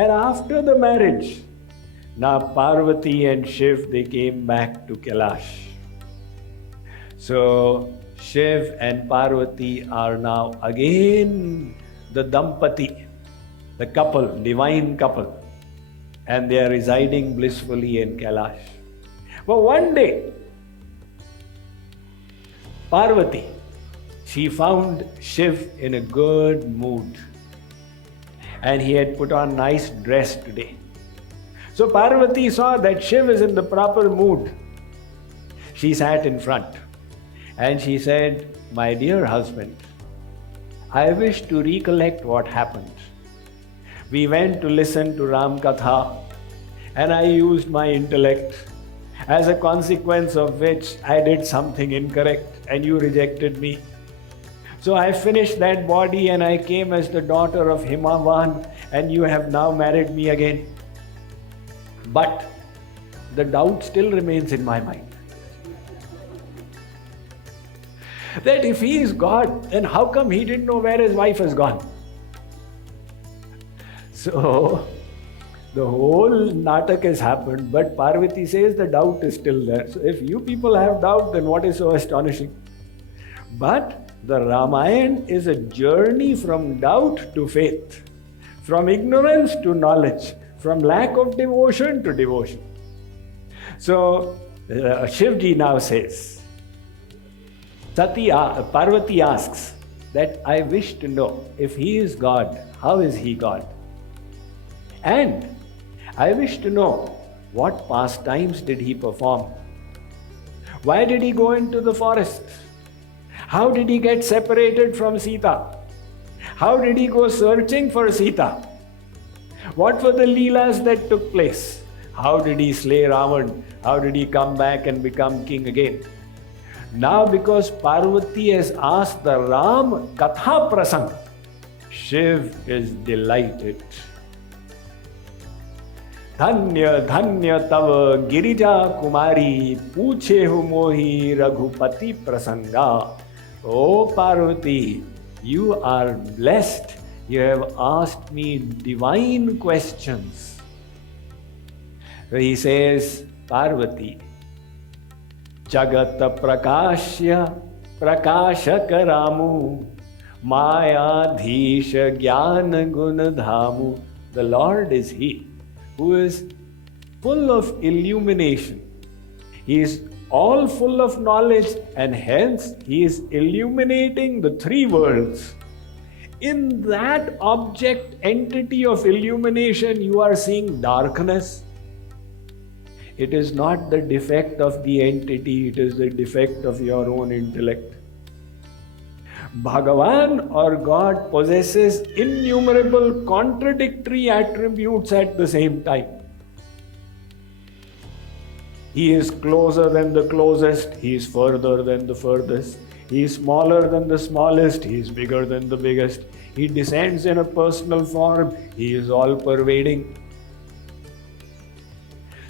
And after the marriage, now Parvati and Shiv, they came back to Kailash. So Shiv and Parvati are now again the Dampati, the couple, divine couple. And they are residing blissfully in Kailash. But one day, Parvati, she found Shiv in a good mood. And he had put on nice dress today. So Parvati saw that Shiv is in the proper mood. She sat in front and she said, "My dear husband, I wish to recollect what happened. We went to listen to Ram Katha and I used my intellect, as a consequence of which I did something incorrect and you rejected me. So I finished that body and I came as the daughter of Himavan and you have now married me again. But the doubt still remains in my mind. That if he is God, then how come he didn't know where his wife has gone?" So the whole natak has happened, but Parvati says the doubt is still there. So if you people have doubt, then what is so astonishing? But the Ramayana is a journey from doubt to faith, from ignorance to knowledge, from lack of devotion to devotion. So Shivji now says, Parvati asks that I wish to know, if he is God, how is he God? And I wish to know, what pastimes did he perform? Why did he go into the forest? How did he get separated from Sita? How did he go searching for Sita? What were the Leelas that took place? How did he slay Ravan? How did he come back and become king again? Now because Parvati has asked the Ram Katha Prasang, Shiv is delighted. Dhanya dhanya tava girija kumari puchehu mohi raghupati prasanga. Oh Parvati, you are blessed. You have asked me divine questions. So he says, Parvati, Jagata Prakashya Prakashaka Ramu Maya Dhisha Jnana Gunadhamu. The Lord is He who is full of illumination. He is all full of knowledge and hence He is illuminating the three worlds. In that object entity of illumination, you are seeing darkness. It is not the defect of the entity, it is the defect of your own intellect. Bhagavan or God possesses innumerable contradictory attributes at the same time. He is closer than the closest, He is further than the furthest. He is smaller than the smallest, He is bigger than the biggest. He descends in a personal form, He is all-pervading.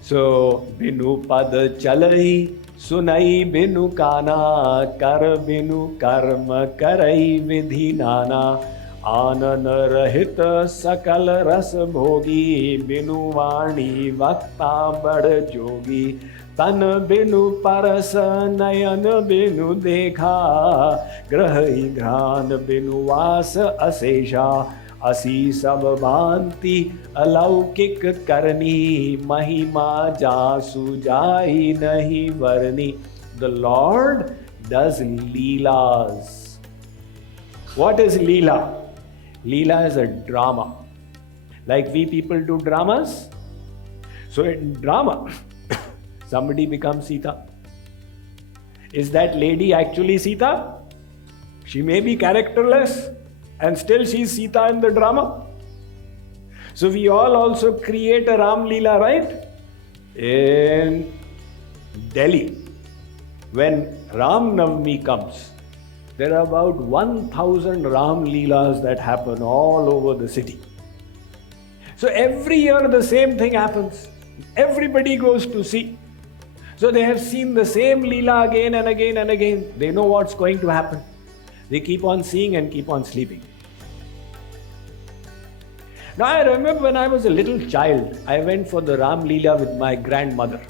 So, binu pad chalai, sunai binu kana, kar binu karma karai vidhi nana, anana rahita sakal ras bhogi, binu vani vakta bad jogi, tan binu parasa nayan binu dekha, grahi ghan binu vas asesha, Asi sab bhanti alaukik karni mahima jasu jai nahi varni. The Lord does Leelas. What is Leela? Leela is a drama. Like we people do dramas. So in drama, somebody becomes Sita. Is that lady actually Sita? She may be characterless. And still she's Sita in the drama. So we all also create a Ram Leela, right? In Delhi, when Ram Navami comes, there are about 1,000 Ram Leelas that happen all over the city. So every year the same thing happens. Everybody goes to see. So they have seen the same Leela again and again and again. They know what's going to happen. They keep on seeing and keep on sleeping. Now I remember when I was a little child, I went for the Ram Leela with my grandmother.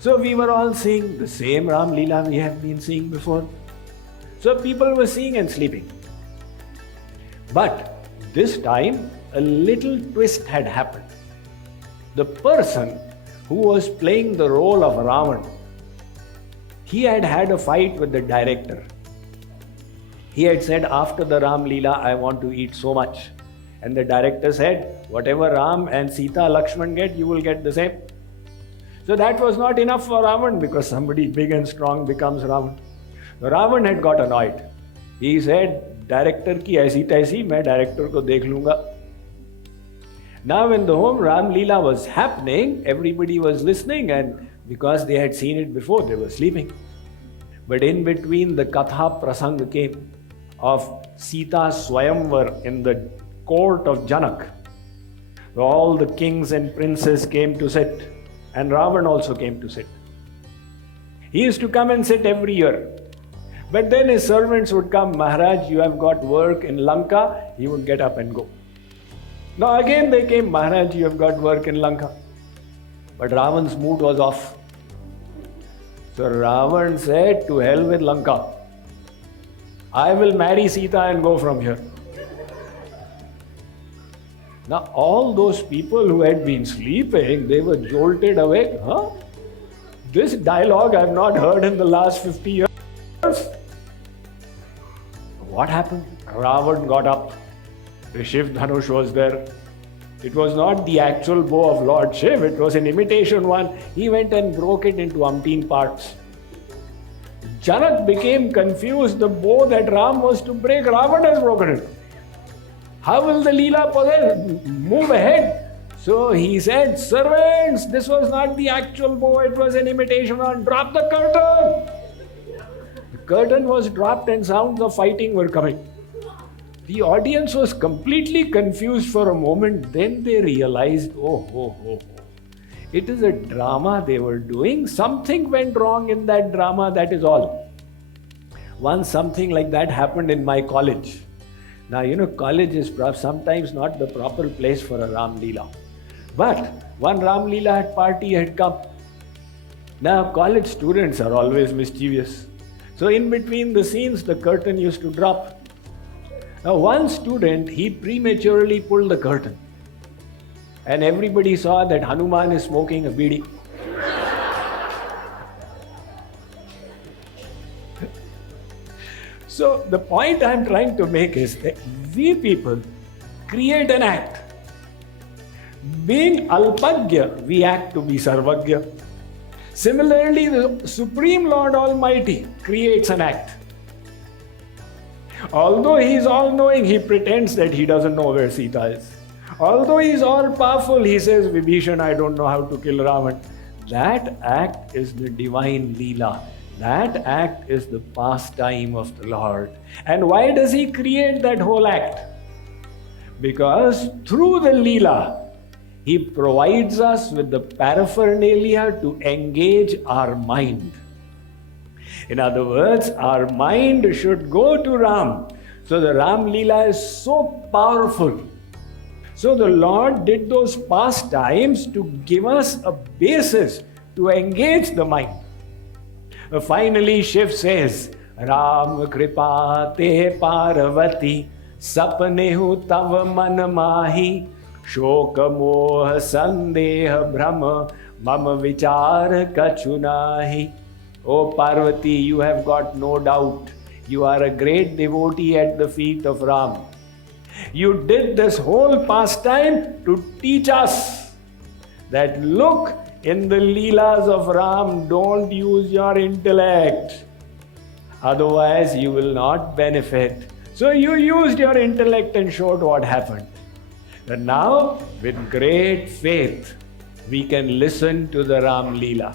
So we were all seeing the same Ram Leela we have been seeing before. So people were seeing and sleeping. But this time, a little twist had happened. The person who was playing the role of Ravan, he had had a fight with the director. He had said, after the Ram Leela, I want to eat so much. And the director said, whatever Ram and Sita, Lakshman get, you will get the same. So that was not enough for Ravan, because somebody big and strong becomes Ravan. Ravan had got annoyed. He said, director ki aisi taisi, main director ko dekh lunga. Now in the home Ram Leela was happening, everybody was listening, and because they had seen it before, they were sleeping. But in between, the Katha Prasang came of Sita Swayamvar in the court of Janak. All the kings and princes came to sit, and Ravan also came to sit. He used to come and sit every year. But then his servants would come, Maharaj, you have got work in Lanka. He would get up and go. Now again they came, Maharaj, you have got work in Lanka. But Ravan's mood was off. So Ravan said, to hell with Lanka. I will marry Sita and go from here. Now all those people who had been sleeping, they were jolted awake. Huh? This dialogue I have not heard in the last 50 years. What happened? Ravan got up. The Shiv Dhanush was there. It was not the actual bow of Lord Shiv, it was an imitation one. He went and broke it into umpteen parts. Janak became confused. The bow that Ram was to break, Ravan has broken it. How will the Leela move ahead? So he said, servants, this was not the actual bow, it was an imitation one. Drop the curtain. The curtain was dropped and sounds of fighting were coming. The audience was completely confused for a moment. Then they realized, oh. It is a drama they were doing. Something went wrong in that drama, that is all. Once something like that happened in my college. Now, college is sometimes not the proper place for a Ram Leela. But one Ram Leela party had come. Now, college students are always mischievous. So in between the scenes, the curtain used to drop. Now one student, he prematurely pulled the curtain. And everybody saw that Hanuman is smoking a bidi. So the point I am trying to make is that we people create an act. Being Alpagya, we act to be Sarvagya. Similarly, the Supreme Lord Almighty creates an act. Although he is all-knowing, he pretends that he doesn't know where Sita is. Although he is all-powerful, he says, Vibhishan, I don't know how to kill Ravan. That act is the divine Leela. That act is the pastime of the Lord. And why does he create that whole act? Because through the Leela, he provides us with the paraphernalia to engage our mind. In other words, our mind should go to Ram. So the Ram Leela is so powerful. So the Lord did those pastimes to give us a basis to engage the mind. Finally, Shiv says, Ram Kripa Te Parvati Sapnehu Tav Man Mahi Shoka Moha Sandeha Brahma Mama Vichar Kachunahi. Oh Parvati, you have got no doubt. You are a great devotee at the feet of Ram. You did this whole pastime to teach us that look, in the Leelas of Ram, don't use your intellect. Otherwise, you will not benefit. So you used your intellect and showed what happened. And now, with great faith, we can listen to the Ram Leela.